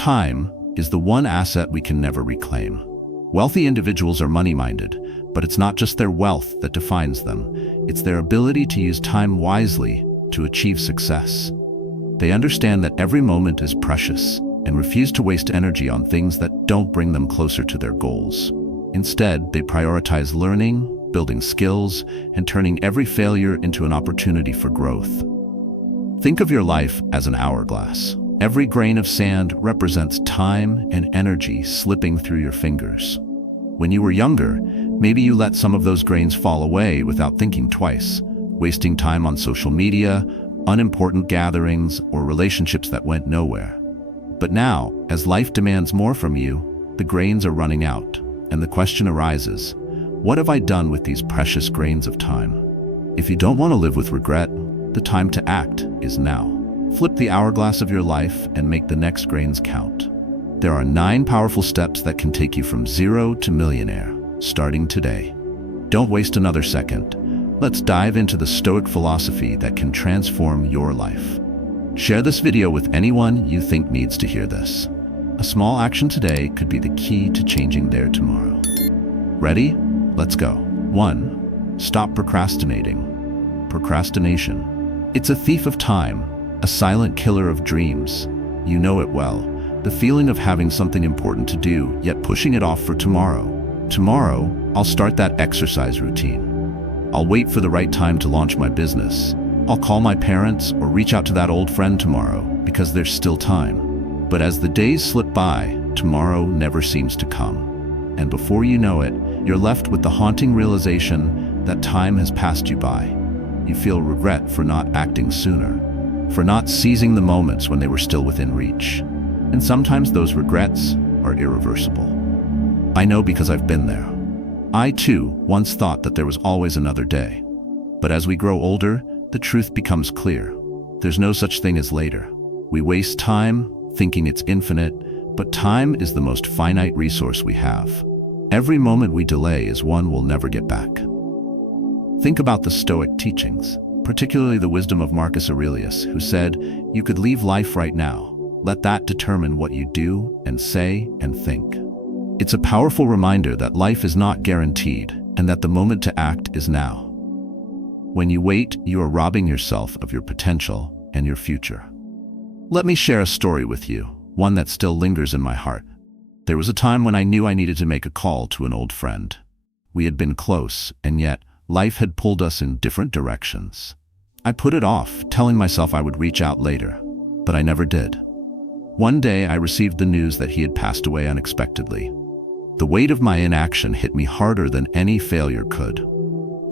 Time is the one asset we can never reclaim. Wealthy individuals are money-minded, but it's not just their wealth that defines them. It's their ability to use time wisely to achieve success. They understand that every moment is precious and refuse to waste energy on things that don't bring them closer to their goals. Instead, they prioritize learning, building skills, and turning every failure into an opportunity for growth. Think of your life as an hourglass. Every grain of sand represents time and energy slipping through your fingers. When you were younger, maybe you let some of those grains fall away without thinking twice, wasting time on social media, unimportant gatherings, or relationships that went nowhere. But now, as life demands more from you, the grains are running out, and the question arises, what have I done with these precious grains of time? If you don't want to live with regret, the time to act is now. Flip the hourglass of your life and make the next grains count. There are 9 powerful steps that can take you from zero to millionaire, starting today. Don't waste another second. Let's dive into the Stoic philosophy that can transform your life. Share this video with anyone you think needs to hear this. A small action today could be the key to changing their tomorrow. Ready? Let's go. 1. Stop procrastinating. Procrastination. It's a thief of time, a silent killer of dreams. You know it well. The feeling of having something important to do, yet pushing it off for tomorrow. Tomorrow, I'll start that exercise routine. I'll wait for the right time to launch my business. I'll call my parents or reach out to that old friend tomorrow because there's still time. But as the days slip by, tomorrow never seems to come. And before you know it, you're left with the haunting realization that time has passed you by. You feel regret for not acting sooner, for not seizing the moments when they were still within reach. And sometimes those regrets are irreversible. I know because I've been there. I too once thought that there was always another day. But as we grow older, the truth becomes clear. There's no such thing as later. We waste time thinking it's infinite, but time is the most finite resource we have. Every moment we delay is one we'll never get back. Think about the Stoic teachings, particularly the wisdom of Marcus Aurelius, who said, "You could leave life right now. Let that determine what you do and say and think." It's a powerful reminder that life is not guaranteed and that the moment to act is now. When you wait, you are robbing yourself of your potential and your future. Let me share a story with you, one that still lingers in my heart. There was a time when I knew I needed to make a call to an old friend. We had been close, and yet life had pulled us in different directions. I put it off, telling myself I would reach out later, but I never did. One day I received the news that he had passed away unexpectedly. The weight of my inaction hit me harder than any failure could.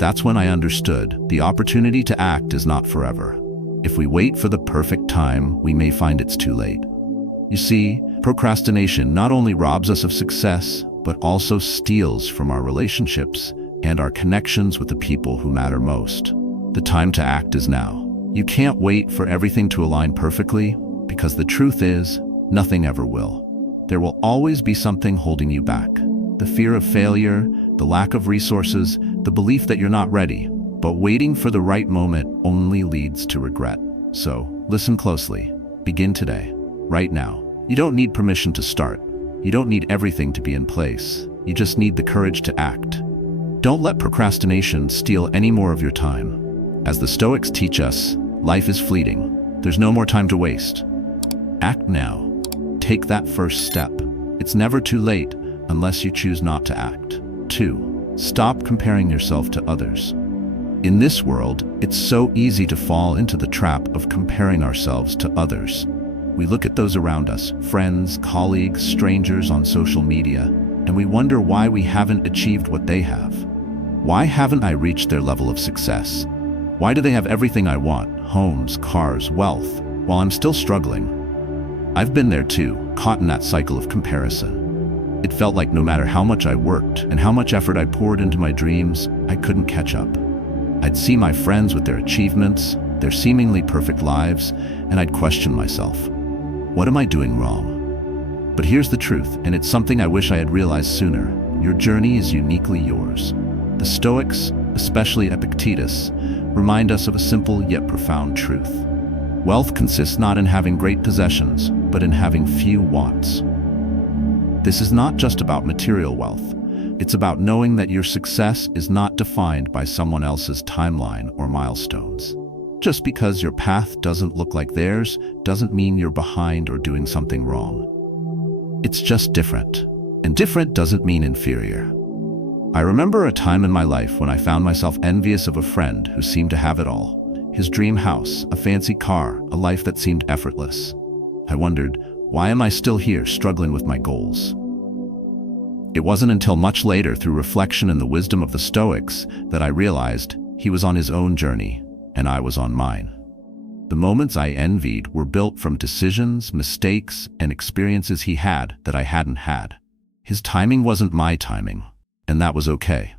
That's when I understood the opportunity to act is not forever. If we wait for the perfect time, we may find it's too late. You see, procrastination not only robs us of success, but also steals from our relationships and our connections with the people who matter most. The time to act is now. You can't wait for everything to align perfectly, because the truth is, nothing ever will. There will always be something holding you back. The fear of failure, the lack of resources, the belief that you're not ready. But waiting for the right moment only leads to regret. So, listen closely. Begin today, right now. You don't need permission to start. You don't need everything to be in place. You just need the courage to act. Don't let procrastination steal any more of your time. As the Stoics teach us, life is fleeting. There's no more time to waste. Act now. Take that first step. It's never too late unless you choose not to act. 2. Stop comparing yourself to others. In this world, it's so easy to fall into the trap of comparing ourselves to others. We look at those around us, friends, colleagues, strangers on social media, and we wonder why we haven't achieved what they have. Why haven't I reached their level of success? Why do they have everything I want, homes, cars, wealth, while I'm still struggling? I've been there too, caught in that cycle of comparison. It felt like no matter how much I worked and how much effort I poured into my dreams, I couldn't catch up. I'd see my friends with their achievements, their seemingly perfect lives, and I'd question myself. What am I doing wrong? But here's the truth, and it's something I wish I had realized sooner. Your journey is uniquely yours. The Stoics, especially Epictetus, remind us of a simple yet profound truth. Wealth consists not in having great possessions, but in having few wants. This is not just about material wealth. It's about knowing that your success is not defined by someone else's timeline or milestones. Just because your path doesn't look like theirs doesn't mean you're behind or doing something wrong. It's just different. And different doesn't mean inferior. I remember a time in my life when I found myself envious of a friend who seemed to have it all. His dream house, a fancy car, a life that seemed effortless. I wondered, why am I still here struggling with my goals? It wasn't until much later, through reflection and the wisdom of the Stoics, that I realized he was on his own journey and I was on mine. The moments I envied were built from decisions, mistakes, and experiences he had that I hadn't had. His timing wasn't my timing, and that was okay.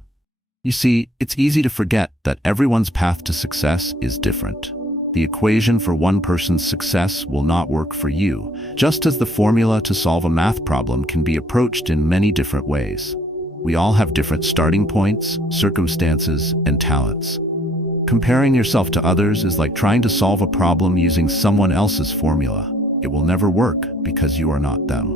You see, it's easy to forget that everyone's path to success is different. The equation for one person's success will not work for you, just as the formula to solve a math problem can be approached in many different ways. We all have different starting points, circumstances, and talents. Comparing yourself to others is like trying to solve a problem using someone else's formula. It will never work because you are not them.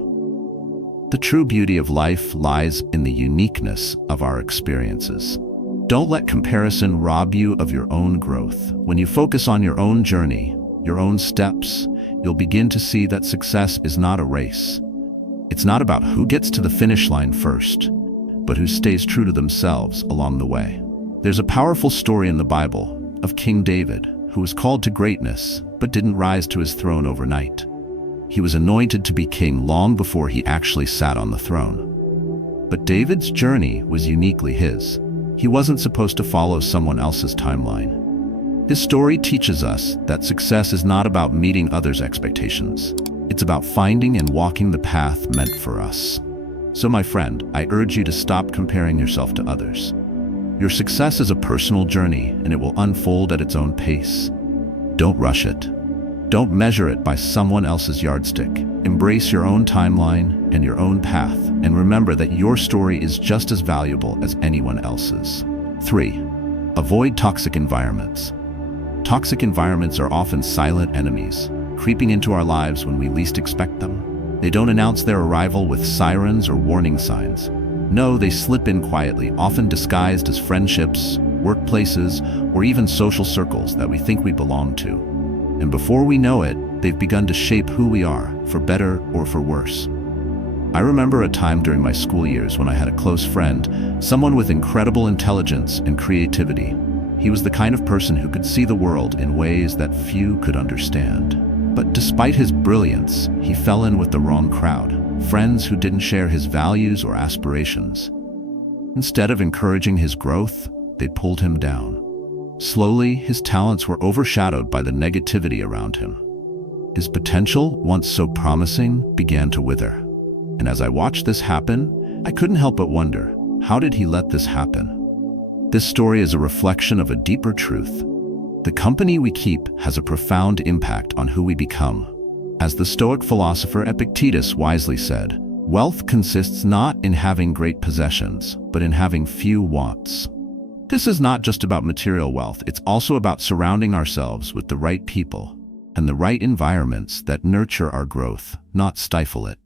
The true beauty of life lies in the uniqueness of our experiences. Don't let comparison rob you of your own growth. When you focus on your own journey, your own steps, you'll begin to see that success is not a race. It's not about who gets to the finish line first, but who stays true to themselves along the way. There's a powerful story in the Bible of King David, who was called to greatness, but didn't rise to his throne overnight. He was anointed to be king long before he actually sat on the throne. But David's journey was uniquely his. He wasn't supposed to follow someone else's timeline. This story teaches us that success is not about meeting others' expectations. It's about finding and walking the path meant for us. So my friend, I urge you to stop comparing yourself to others. Your success is a personal journey, and it will unfold at its own pace. Don't rush it. Don't measure it by someone else's yardstick. Embrace your own timeline and your own path, and remember that your story is just as valuable as anyone else's. 3. Avoid toxic environments. Toxic environments are often silent enemies, creeping into our lives when we least expect them. They don't announce their arrival with sirens or warning signs. No, they slip in quietly, often disguised as friendships, workplaces, or even social circles that we think we belong to. And before we know it, they've begun to shape who we are, for better or for worse. I remember a time during my school years when I had a close friend, someone with incredible intelligence and creativity. He was the kind of person who could see the world in ways that few could understand. But despite his brilliance, he fell in with the wrong crowd, friends who didn't share his values or aspirations. Instead of encouraging his growth, they pulled him down. Slowly, his talents were overshadowed by the negativity around him. His potential, once so promising, began to wither. And as I watched this happen, I couldn't help but wonder, how did he let this happen? This story is a reflection of a deeper truth. The company we keep has a profound impact on who we become. As the Stoic philosopher Epictetus wisely said, wealth consists not in having great possessions, but in having few wants. This is not just about material wealth, it's also about surrounding ourselves with the right people and the right environments that nurture our growth, not stifle it.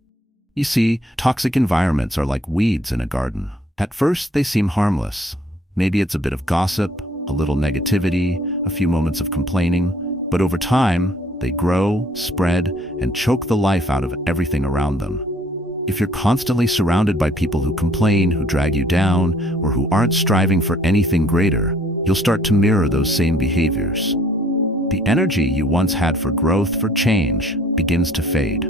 You see, toxic environments are like weeds in a garden. At first, they seem harmless. Maybe it's a bit of gossip, a little negativity, a few moments of complaining, but over time, they grow, spread, and choke the life out of everything around them. If you're constantly surrounded by people who complain, who drag you down, or who aren't striving for anything greater, you'll start to mirror those same behaviors. The energy you once had for growth, for change, begins to fade.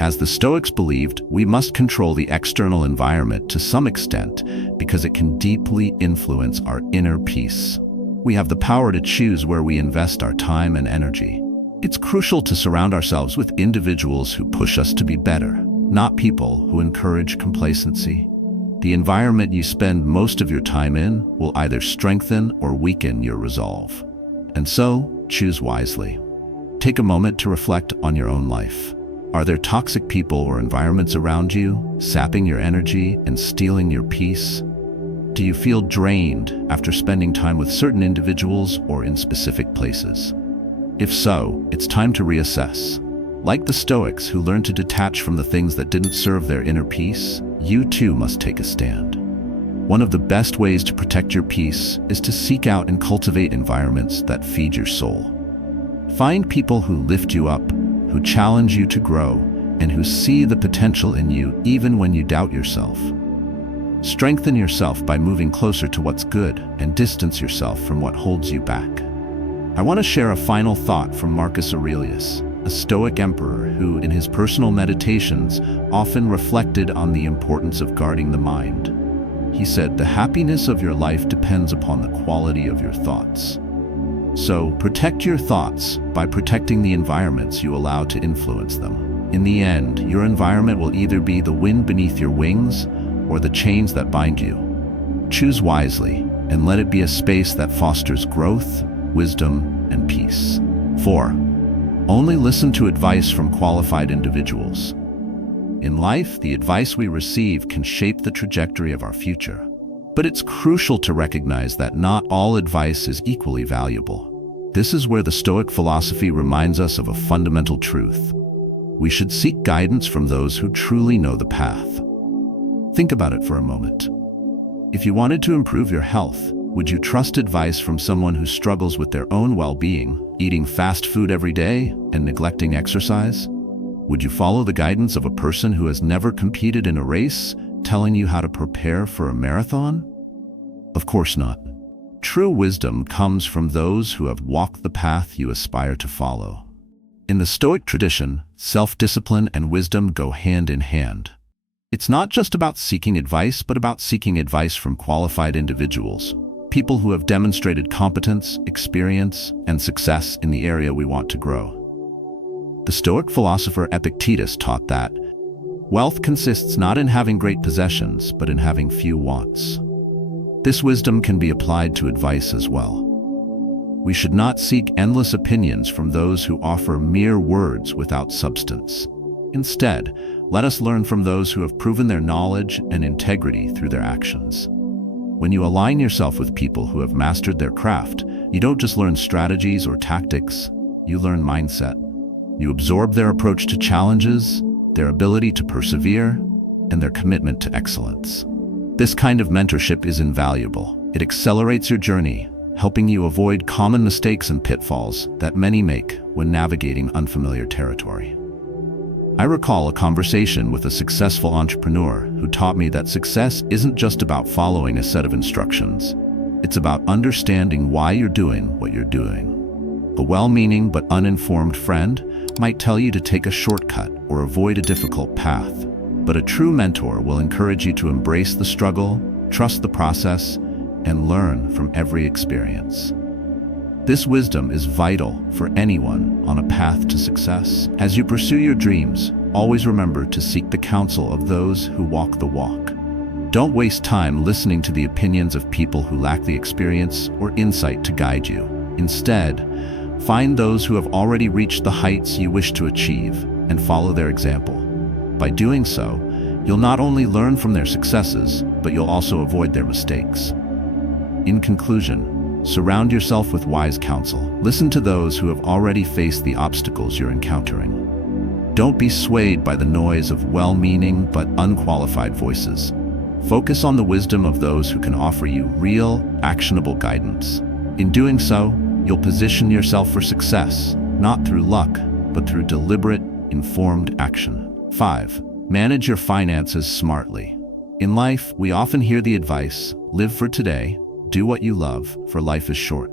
As the Stoics believed, we must control the external environment to some extent because it can deeply influence our inner peace. We have the power to choose where we invest our time and energy. It's crucial to surround ourselves with individuals who push us to be better, not people who encourage complacency. The environment you spend most of your time in will either strengthen or weaken your resolve. And so, choose wisely. Take a moment to reflect on your own life. Are there toxic people or environments around you, sapping your energy and stealing your peace? Do you feel drained after spending time with certain individuals or in specific places? If so, it's time to reassess. Like the Stoics who learned to detach from the things that didn't serve their inner peace, you too must take a stand. One of the best ways to protect your peace is to seek out and cultivate environments that feed your soul. Find people who lift you up, who challenge you to grow, and who see the potential in you even when you doubt yourself. Strengthen yourself by moving closer to what's good and distance yourself from what holds you back. I want to share a final thought from Marcus Aurelius, a Stoic emperor who, in his personal meditations, often reflected on the importance of guarding the mind. He said, "The happiness of your life depends upon the quality of your thoughts." So, protect your thoughts by protecting the environments you allow to influence them. In the end, your environment will either be the wind beneath your wings or the chains that bind you. Choose wisely and let it be a space that fosters growth, wisdom, and peace. 4. Only listen to advice from qualified individuals. In life, the advice we receive can shape the trajectory of our future. But it's crucial to recognize that not all advice is equally valuable. This is where the Stoic philosophy reminds us of a fundamental truth. We should seek guidance from those who truly know the path. Think about it for a moment. If you wanted to improve your health, would you trust advice from someone who struggles with their own well-being, eating fast food every day and neglecting exercise? Would you follow the guidance of a person who has never competed in a race, telling you how to prepare for a marathon? Of course not. True wisdom comes from those who have walked the path you aspire to follow. In the Stoic tradition, self-discipline and wisdom go hand in hand. It's not just about seeking advice, but about seeking advice from qualified individuals, people who have demonstrated competence, experience, and success in the area we want to grow. The Stoic philosopher Epictetus taught that wealth consists not in having great possessions, but in having few wants. This wisdom can be applied to advice as well. We should not seek endless opinions from those who offer mere words without substance. Instead, let us learn from those who have proven their knowledge and integrity through their actions. When you align yourself with people who have mastered their craft, you don't just learn strategies or tactics, you learn mindset. You absorb their approach to challenges, their ability to persevere, and their commitment to excellence. This kind of mentorship is invaluable. It accelerates your journey, helping you avoid common mistakes and pitfalls that many make when navigating unfamiliar territory. I recall a conversation with a successful entrepreneur who taught me that success isn't just about following a set of instructions. It's about understanding why you're doing what you're doing. A well-meaning but uninformed friend might tell you to take a shortcut or avoid a difficult path, but a true mentor will encourage you to embrace the struggle, trust the process, and learn from every experience. This wisdom is vital for anyone on a path to success. As you pursue your dreams, always remember to seek the counsel of those who walk the walk. Don't waste time listening to the opinions of people who lack the experience or insight to guide you. Instead, find those who have already reached the heights you wish to achieve and follow their example. By doing so, you'll not only learn from their successes, but you'll also avoid their mistakes. In conclusion, surround yourself with wise counsel. Listen to those who have already faced the obstacles you're encountering. Don't be swayed by the noise of well-meaning but unqualified voices. Focus on the wisdom of those who can offer you real, actionable guidance. In doing so, you'll position yourself for success, not through luck, but through deliberate, informed action. 5. Manage your finances smartly. In life, we often hear the advice, live for today, do what you love, for life is short.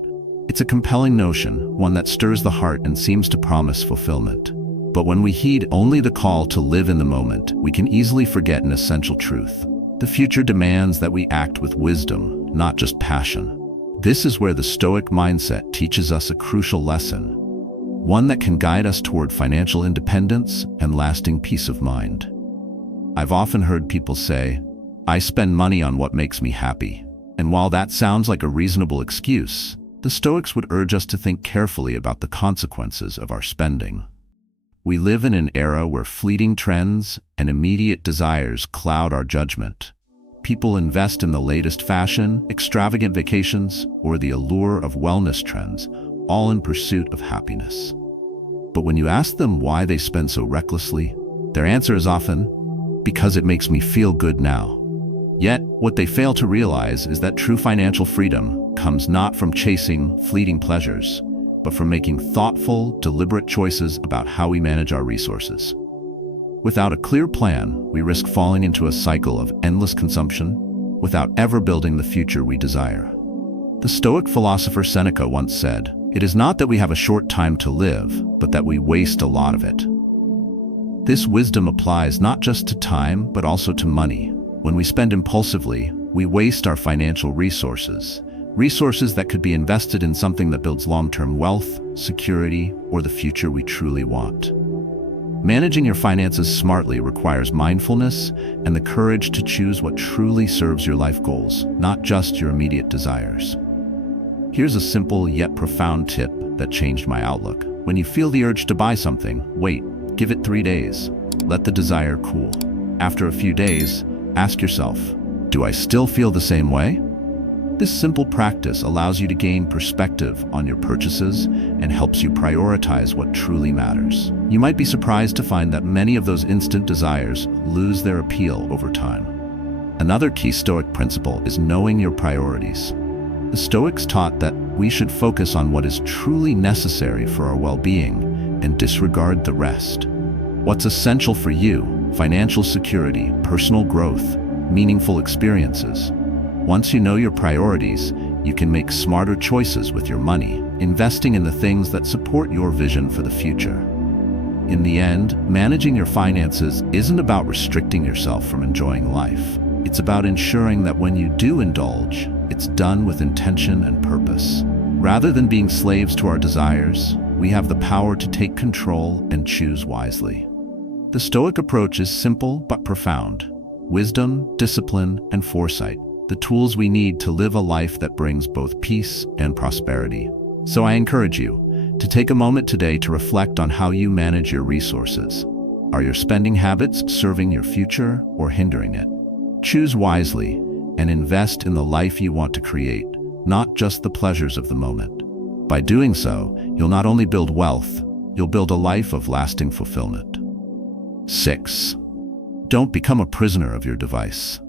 It's a compelling notion, one that stirs the heart and seems to promise fulfillment. But when we heed only the call to live in the moment, we can easily forget an essential truth. The future demands that we act with wisdom, not just passion. This is where the Stoic mindset teaches us a crucial lesson, one that can guide us toward financial independence and lasting peace of mind. I've often heard people say, "I spend money on what makes me happy." And while that sounds like a reasonable excuse, the Stoics would urge us to think carefully about the consequences of our spending. We live in an era where fleeting trends and immediate desires cloud our judgment. People invest in the latest fashion, extravagant vacations, or the allure of wellness trends, all in pursuit of happiness. But when you ask them why they spend so recklessly, their answer is often, because it makes me feel good now. Yet, what they fail to realize is that true financial freedom comes not from chasing fleeting pleasures, but from making thoughtful, deliberate choices about how we manage our resources. Without a clear plan, we risk falling into a cycle of endless consumption without ever building the future we desire. The Stoic philosopher Seneca once said, "It is not that we have a short time to live, but that we waste a lot of it." This wisdom applies not just to time, but also to money. When we spend impulsively, we waste our financial resources that could be invested in something that builds long-term wealth, security, or the future we truly want. Managing your finances smartly requires mindfulness and the courage to choose what truly serves your life goals, not just your immediate desires. Here's a simple yet profound tip that changed my outlook. When you feel the urge to buy something, wait. Give it 3 days. Let the desire cool. After a few days, ask yourself, do I still feel the same way? This simple practice allows you to gain perspective on your purchases and helps you prioritize what truly matters. You might be surprised to find that many of those instant desires lose their appeal over time. Another key Stoic principle is knowing your priorities. The Stoics taught that we should focus on what is truly necessary for our well-being and disregard the rest. What's essential for you: financial security, personal growth, meaningful experiences. Once you know your priorities, you can make smarter choices with your money, investing in the things that support your vision for the future. In the end, managing your finances isn't about restricting yourself from enjoying life. It's about ensuring that when you do indulge, it's done with intention and purpose. Rather than being slaves to our desires, we have the power to take control and choose wisely. The Stoic approach is simple but profound. Wisdom, discipline, and foresight, the tools we need to live a life that brings both peace and prosperity. So I encourage you to take a moment today to reflect on how you manage your resources. Are your spending habits serving your future or hindering it? Choose wisely and invest in the life you want to create, not just the pleasures of the moment. By doing so, you'll not only build wealth, you'll build a life of lasting fulfillment. 6. Don't become a prisoner of your device.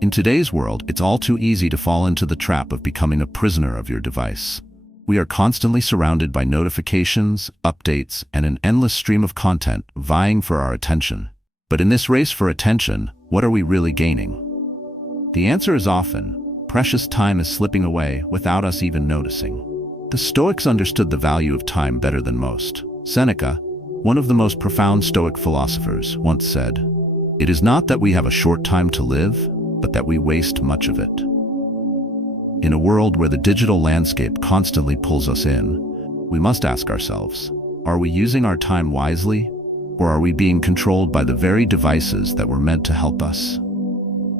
In today's world, it's all too easy to fall into the trap of becoming a prisoner of your device. We are constantly surrounded by notifications, updates, and an endless stream of content vying for our attention. But in this race for attention, what are we really gaining? The answer is often, precious time is slipping away without us even noticing. The Stoics understood the value of time better than most. Seneca, one of the most profound Stoic philosophers, once said, "It is not that we have a short time to live, but that we waste much of it." In a world where the digital landscape constantly pulls us in, we must ask ourselves, are we using our time wisely, or are we being controlled by the very devices that were meant to help us?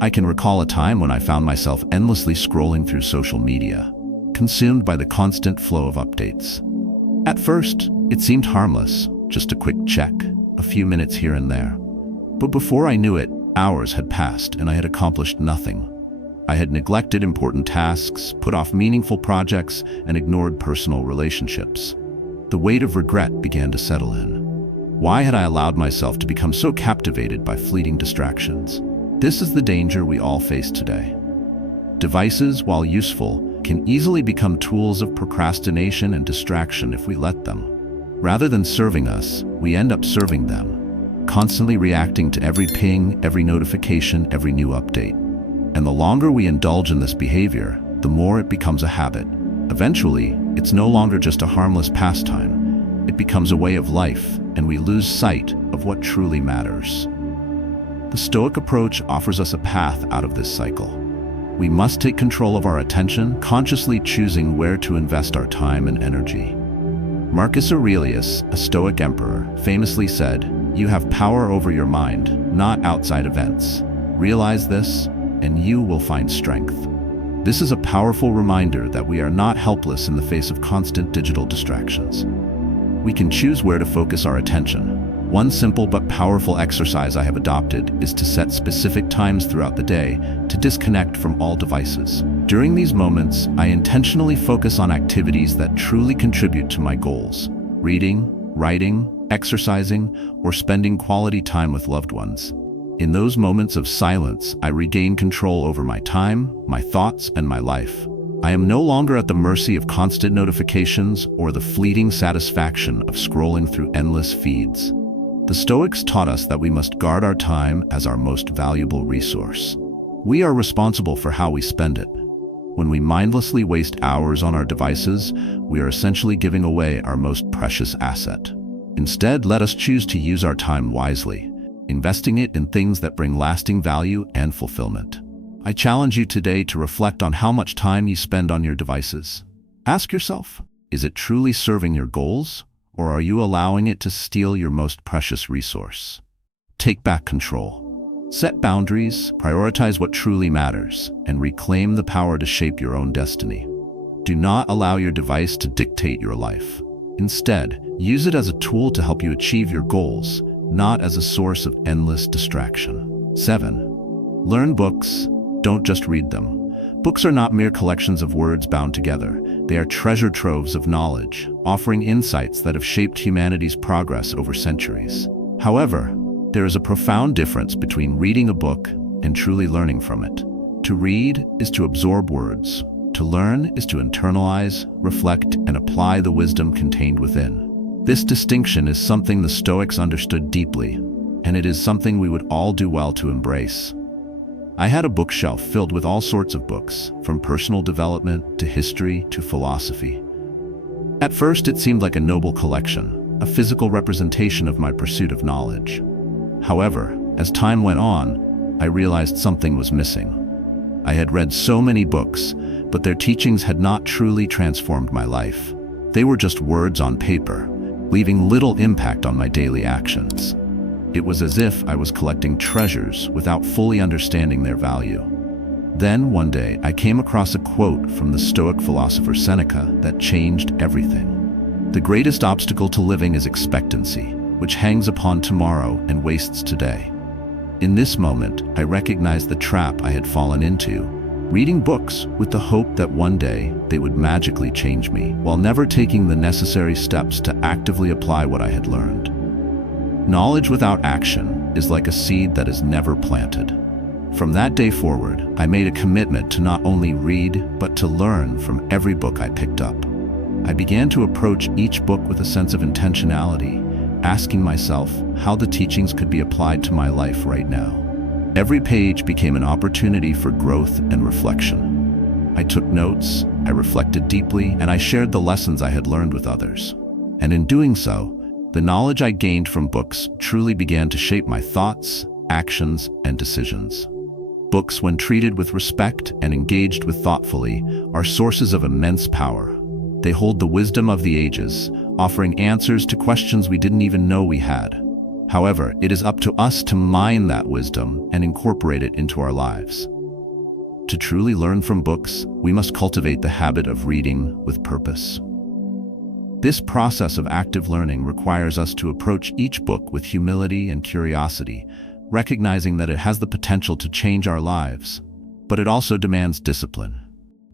I can recall a time when I found myself endlessly scrolling through social media, consumed by the constant flow of updates. At first, it seemed harmless, just a quick check, a few minutes here and there. But before I knew it, hours had passed and I had accomplished nothing. I had neglected important tasks, put off meaningful projects, and ignored personal relationships. The weight of regret began to settle in. Why had I allowed myself to become so captivated by fleeting distractions? This is the danger we all face today. Devices, while useful, can easily become tools of procrastination and distraction if we let them. Rather than serving us, we end up serving them, constantly reacting to every ping, every notification, every new update. And the longer we indulge in this behavior, the more it becomes a habit. Eventually, it's no longer just a harmless pastime. It becomes a way of life, and we lose sight of what truly matters. The Stoic approach offers us a path out of this cycle. We must take control of our attention, consciously choosing where to invest our time and energy. Marcus Aurelius, a Stoic emperor, famously said, "You have power over your mind, not outside events. Realize this, and you will find strength." This is a powerful reminder that we are not helpless in the face of constant digital distractions. We can choose where to focus our attention. One simple but powerful exercise I have adopted is to set specific times throughout the day to disconnect from all devices. During these moments, I intentionally focus on activities that truly contribute to my goals: reading, writing, exercising, or spending quality time with loved ones. In those moments of silence, I regain control over my time, my thoughts, and my life. I am no longer at the mercy of constant notifications or the fleeting satisfaction of scrolling through endless feeds. The Stoics taught us that we must guard our time as our most valuable resource. We are responsible for how we spend it. When we mindlessly waste hours on our devices, we are essentially giving away our most precious asset. Instead, let us choose to use our time wisely, investing it in things that bring lasting value and fulfillment. I challenge you today to reflect on how much time you spend on your devices. Ask yourself, is it truly serving your goals, or are you allowing it to steal your most precious resource? Take back control. Set boundaries, prioritize what truly matters, and reclaim the power to shape your own destiny. Do not allow your device to dictate your life. Instead, use it as a tool to help you achieve your goals, not as a source of endless distraction. 7. Learn books. Don't just read them. Books are not mere collections of words bound together. They are treasure troves of knowledge, offering insights that have shaped humanity's progress over centuries. However, there is a profound difference between reading a book and truly learning from it. To read is to absorb words. To learn is to internalize, reflect, and apply the wisdom contained within. This distinction is something the Stoics understood deeply, and it is something we would all do well to embrace. I had a bookshelf filled with all sorts of books, from personal development to history to philosophy. At first, it seemed like a noble collection, a physical representation of my pursuit of knowledge. However, as time went on, I realized something was missing. I had read so many books, but their teachings had not truly transformed my life. They were just words on paper, leaving little impact on my daily actions. It was as if I was collecting treasures without fully understanding their value. Then one day, I came across a quote from the Stoic philosopher Seneca that changed everything. The greatest obstacle to living is expectancy, which hangs upon tomorrow and wastes today. In this moment, I recognized the trap I had fallen into, reading books with the hope that one day they would magically change me, while never taking the necessary steps to actively apply what I had learned. Knowledge without action is like a seed that is never planted. From that day forward, I made a commitment to not only read, but to learn from every book I picked up. I began to approach each book with a sense of intentionality, asking myself how the teachings could be applied to my life right now. Every page became an opportunity for growth and reflection. I took notes, I reflected deeply, and I shared the lessons I had learned with others. And in doing so, the knowledge I gained from books truly began to shape my thoughts, actions, and decisions. Books, when treated with respect and engaged with thoughtfully, are sources of immense power. They hold the wisdom of the ages, offering answers to questions we didn't even know we had. However, it is up to us to mine that wisdom and incorporate it into our lives. To truly learn from books, we must cultivate the habit of reading with purpose. This process of active learning requires us to approach each book with humility and curiosity, recognizing that it has the potential to change our lives. But it also demands discipline.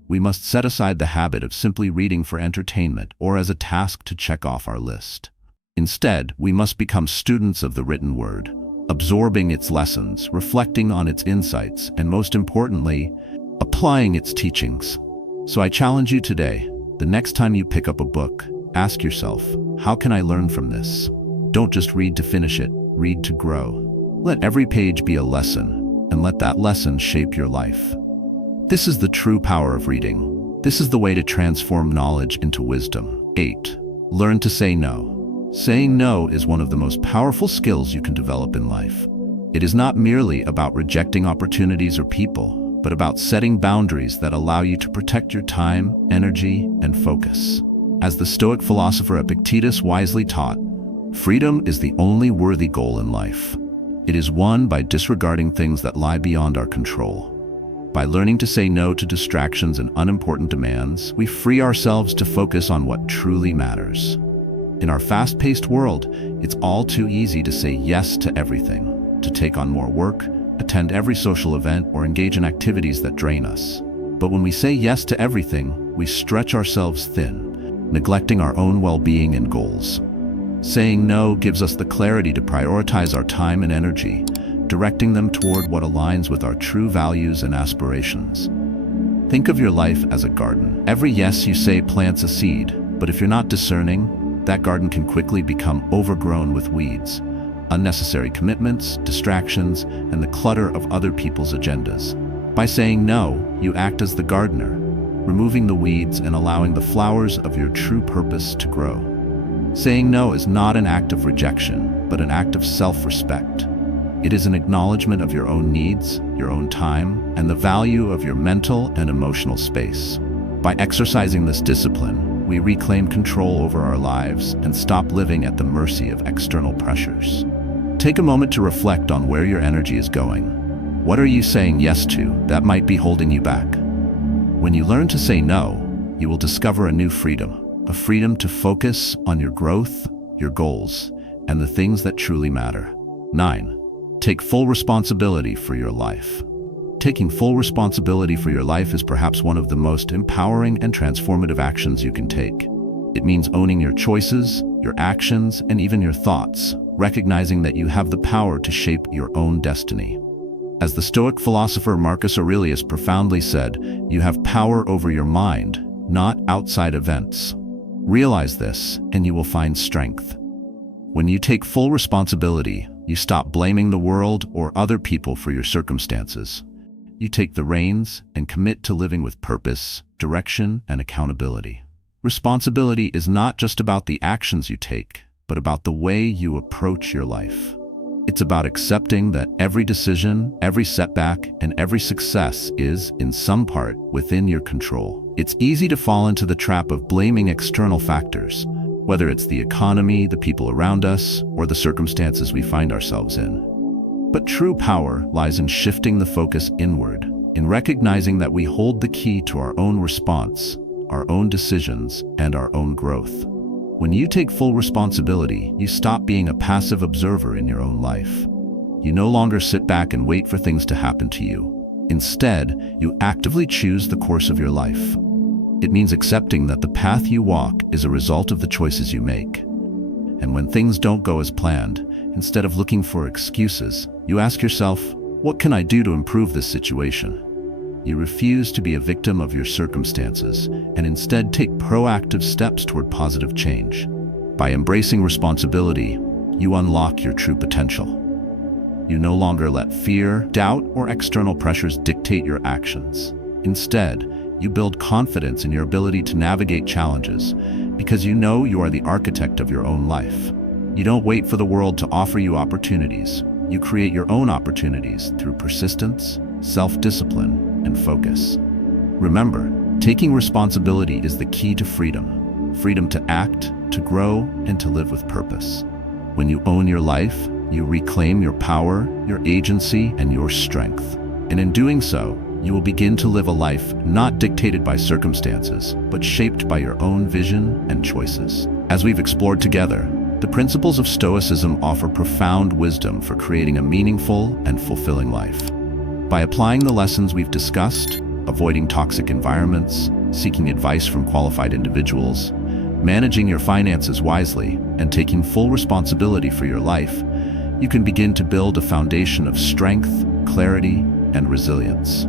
We must set aside the habit of simply reading for entertainment or as a task to check off our list. Instead, we must become students of the written word, absorbing its lessons, reflecting on its insights, and most importantly, applying its teachings. So I challenge you today, the next time you pick up a book, ask yourself, how can I learn from this? Don't just read to finish it, read to grow. Let every page be a lesson, and let that lesson shape your life. This is the true power of reading. This is the way to transform knowledge into wisdom. 8. Learn to say no. Saying no is one of the most powerful skills you can develop in life. It is not merely about rejecting opportunities or people, but about setting boundaries that allow you to protect your time, energy, and focus. As the Stoic philosopher Epictetus wisely taught, freedom is the only worthy goal in life. It is won by disregarding things that lie beyond our control. By learning to say no to distractions and unimportant demands, we free ourselves to focus on what truly matters. In our fast-paced world, it's all too easy to say yes to everything, to take on more work, attend every social event, or engage in activities that drain us. But when we say yes to everything, we stretch ourselves thin, neglecting our own well-being and goals. Saying no gives us the clarity to prioritize our time and energy, directing them toward what aligns with our true values and aspirations. Think of your life as a garden. Every yes you say plants a seed, but if you're not discerning, that garden can quickly become overgrown with weeds, unnecessary commitments, distractions, and the clutter of other people's agendas. By saying no, you act as the gardener, removing the weeds and allowing the flowers of your true purpose to grow. Saying no is not an act of rejection, but an act of self-respect. It is an acknowledgement of your own needs, your own time, and the value of your mental and emotional space. By exercising this discipline, we reclaim control over our lives and stop living at the mercy of external pressures. Take a moment to reflect on where your energy is going. What are you saying yes to that might be holding you back? When you learn to say no, you will discover a new freedom, a freedom to focus on your growth, your goals, and the things that truly matter. 9. Take full responsibility for your life. Taking full responsibility for your life is perhaps one of the most empowering and transformative actions you can take. It means owning your choices, your actions, and even your thoughts, recognizing that you have the power to shape your own destiny. As the Stoic philosopher Marcus Aurelius profoundly said, you have power over your mind, not outside events. Realize this, and you will find strength. When you take full responsibility, you stop blaming the world or other people for your circumstances. You take the reins and commit to living with purpose, direction, and accountability. Responsibility is not just about the actions you take, but about the way you approach your life. It's about accepting that every decision, every setback, and every success is, in some part, within your control. It's easy to fall into the trap of blaming external factors, whether it's the economy, the people around us, or the circumstances we find ourselves in. But true power lies in shifting the focus inward, in recognizing that we hold the key to our own response, our own decisions, and our own growth. When you take full responsibility, you stop being a passive observer in your own life. You no longer sit back and wait for things to happen to you. Instead, you actively choose the course of your life. It means accepting that the path you walk is a result of the choices you make. And when things don't go as planned, instead of looking for excuses, you ask yourself, what can I do to improve this situation? You refuse to be a victim of your circumstances and instead take proactive steps toward positive change. By embracing responsibility, you unlock your true potential. You no longer let fear, doubt, or external pressures dictate your actions. Instead, you build confidence in your ability to navigate challenges because you know you are the architect of your own life. You don't wait for the world to offer you opportunities. You create your own opportunities through persistence, self-discipline, and focus. Remember, taking responsibility is the key to freedom. Freedom to act, to grow, and to live with purpose. When you own your life, you reclaim your power, your agency, and your strength. And in doing so, you will begin to live a life not dictated by circumstances, but shaped by your own vision and choices. As we've explored together, the principles of Stoicism offer profound wisdom for creating a meaningful and fulfilling life. By applying the lessons we've discussed, avoiding toxic environments, seeking advice from qualified individuals, managing your finances wisely, and taking full responsibility for your life, you can begin to build a foundation of strength, clarity, and resilience.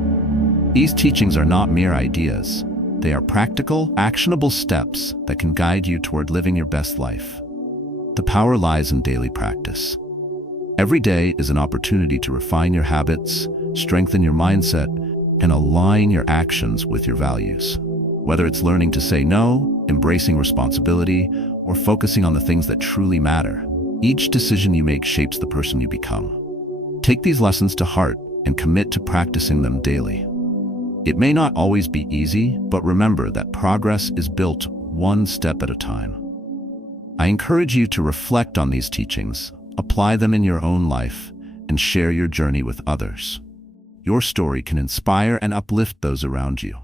These teachings are not mere ideas. They are practical, actionable steps that can guide you toward living your best life. The power lies in daily practice. Every day is an opportunity to refine your habits, strengthen your mindset, and align your actions with your values. Whether it's learning to say no, embracing responsibility, or focusing on the things that truly matter, each decision you make shapes the person you become. Take these lessons to heart and commit to practicing them daily. It may not always be easy, but remember that progress is built one step at a time. I encourage you to reflect on these teachings, apply them in your own life, and share your journey with others. Your story can inspire and uplift those around you.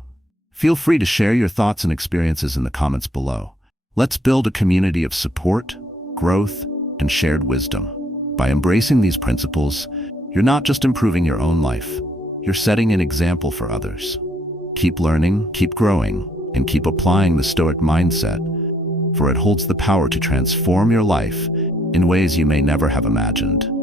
Feel free to share your thoughts and experiences in the comments below. Let's build a community of support, growth, and shared wisdom. By embracing these principles, you're not just improving your own life, you're setting an example for others. Keep learning, keep growing, and keep applying the Stoic mindset, for it holds the power to transform your life in ways you may never have imagined.